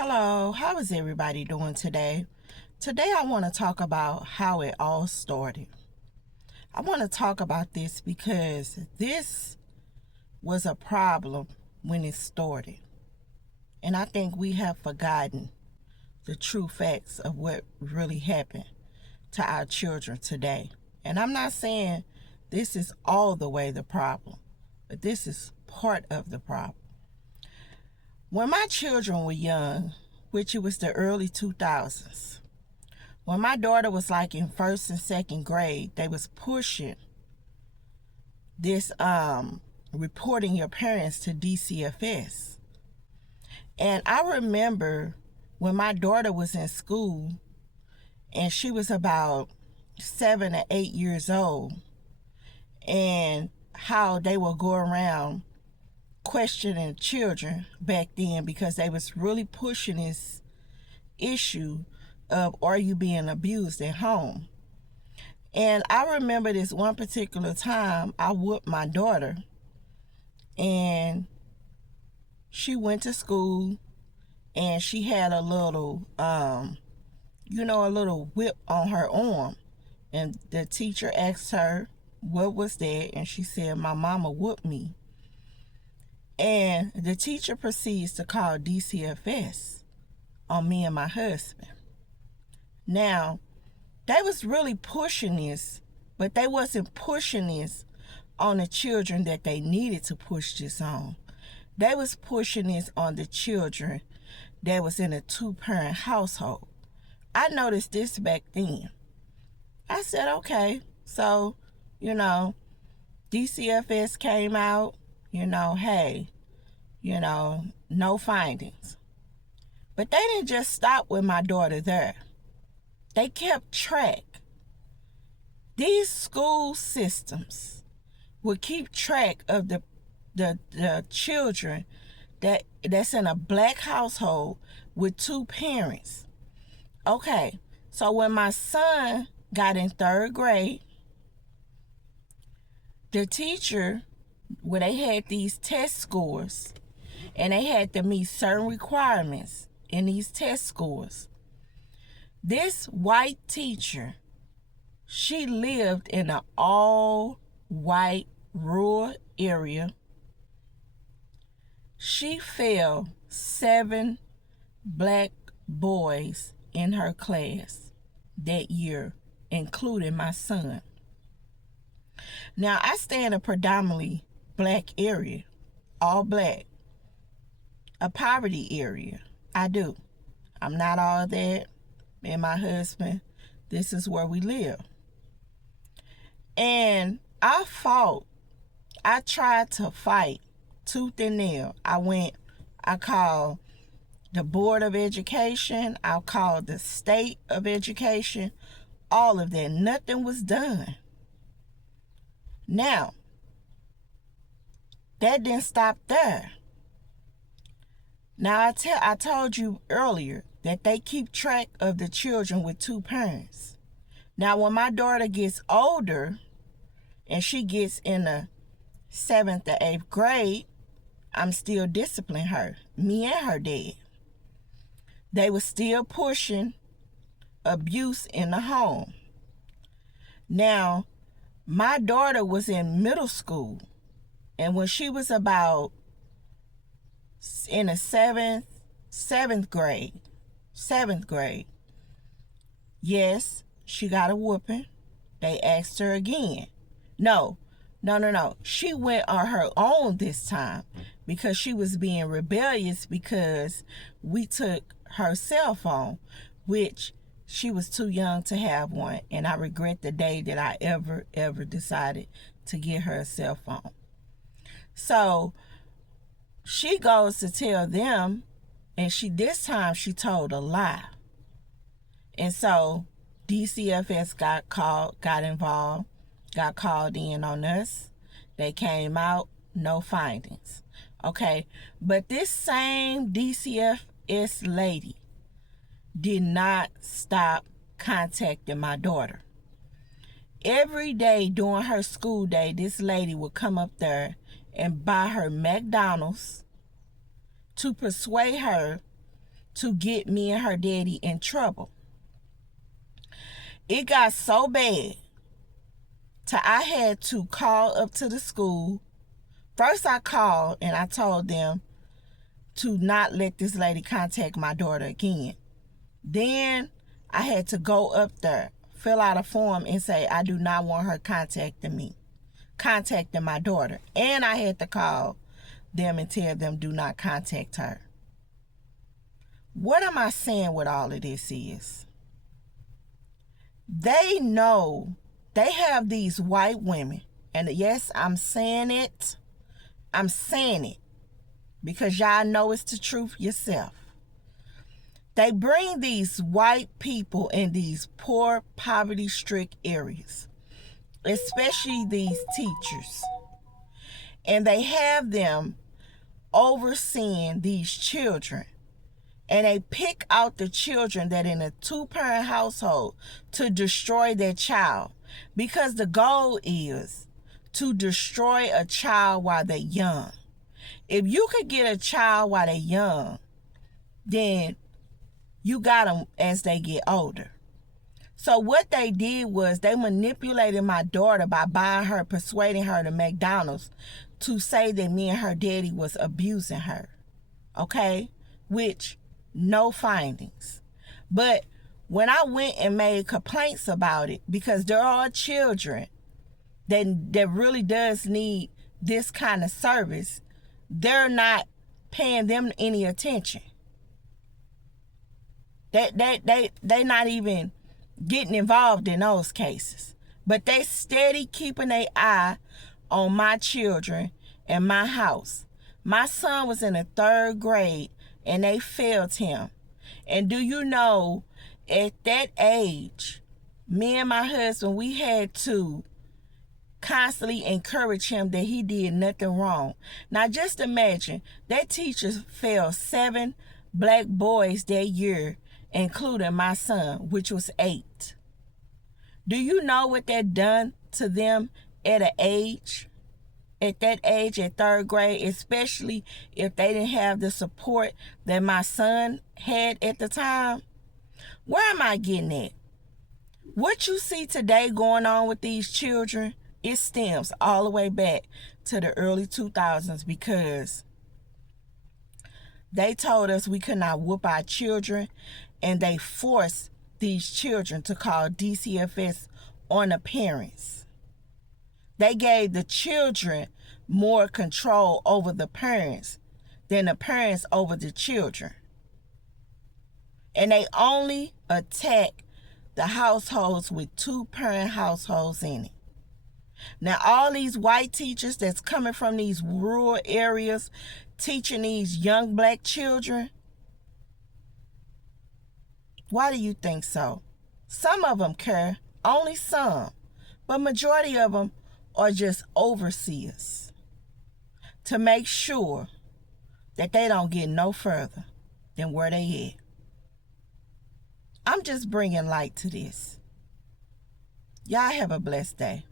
Hello, how is everybody doing today? Today I want to talk about how it all started. I want to talk about this because this was a problem when it started. And I think we have forgotten the true facts of what really happened to our children today. And I'm not saying this is all the way the problem, but this is part of the problem. When my children were young, which it was the early 2000s, when my daughter was like in first and second grade, they was pushing this reporting your parents to Dcfs. And I remember when my daughter was in school and she was about 7 or 8 years old, and how they would go around questioning children back then because they was really pushing this issue of, are you being abused at home? And I remember this one particular time I whooped my daughter, and she went to school and she had a little a little whip on her arm, and the teacher asked her what was that, and she said, my mama whooped me. And the teacher proceeds to call Dcfs on me and my husband. Now, they was really pushing this, but they wasn't pushing this on the children that they needed to push this on. They was pushing this on the children that was in a 2-parent household. I noticed this back then. I said, okay, so, Dcfs came out, hey, no findings. But they didn't just stop with my daughter there. They kept track. These school systems would keep track of the children that's in a black household with 2 parents. Okay, so when my son got in 3rd grade, the teacher, where they had these test scores, and they had to meet certain requirements in these test scores. This white teacher, she lived in an all-white rural area. She failed 7 black boys in her class that year, including my son. Now, I stay in a predominantly black area, all black, a poverty area. I do. I'm not all that. Me and my husband, this is where we live. And I tried to fight tooth and nail. I called the Board of Education, I called the State of Education, all of that. Nothing was done. Now, that didn't stop there. Now, I told you earlier that they keep track of the children with 2 parents. Now, when my daughter gets older and she gets in the 7th or 8th grade, I'm still disciplining her, me and her dad. They were still pushing abuse in the home. Now, my daughter was in middle school, and when she was about in the seventh grade, yes, she got a whooping. They asked her again. No. She went on her own this time because she was being rebellious because we took her cell phone, which she was too young to have one, and I regret the day that I ever decided to get her a cell phone. So she goes to tell them, and this time she told a lie. And so Dcfs got involved, got called in on us. They came out, no findings. Okay, but this same Dcfs lady did not stop contacting my daughter. Every day during her school day, this lady would come up there and buy her McDonald's to persuade her to get me and her daddy in trouble. It got so bad I had to call up to the school. First I called and I told them to not let this lady contact my daughter again. Then I had to go up there, fill out a form and say I do not want her contacting my daughter. And I had to call them and tell them do not contact her. What am I saying with all of this is, they know they have these white women, and yes, I'm saying it because y'all know it's the truth yourself. They bring these white people in these poor, poverty-stricken areas, especially these teachers, and they have them overseeing these children. And they pick out the children that in a 2-parent household to destroy their child. Because the goal is to destroy a child while they're young. If you could get a child while they're young, then you got them as they get older. So what they did was they manipulated my daughter by persuading her to McDonald's to say that me and her daddy was abusing her. Okay? Which, no findings. But when I went and made complaints about it, because there are children that really does need this kind of service, they're not paying them any attention. They not even getting involved in those cases. But they steady keeping their eye on my children and my house. My son was in the 3rd grade and they failed him. And do you know, at that age, me and my husband, we had to constantly encourage him that he did nothing wrong. Now just imagine, that teacher failed 7 black boys that year, including my son, which was 8. Do you know what that done to them at that age, at 3rd grade, especially if they didn't have the support that my son had at the time? Where am I getting at? What you see today going on with these children, it stems all the way back to the early 2000s, because they told us we could not whoop our children, and they forced these children to call Dcfs on the parents. They gave the children more control over the parents than the parents over the children. And they only attack the households with 2-parent households in it. Now, all these white teachers that's coming from these rural areas teaching these young black children, why do you think so? Some of them care, only some, but majority of them are just overseers to make sure that they don't get no further than where they at. I'm just bringing light to this. Y'all have a blessed day.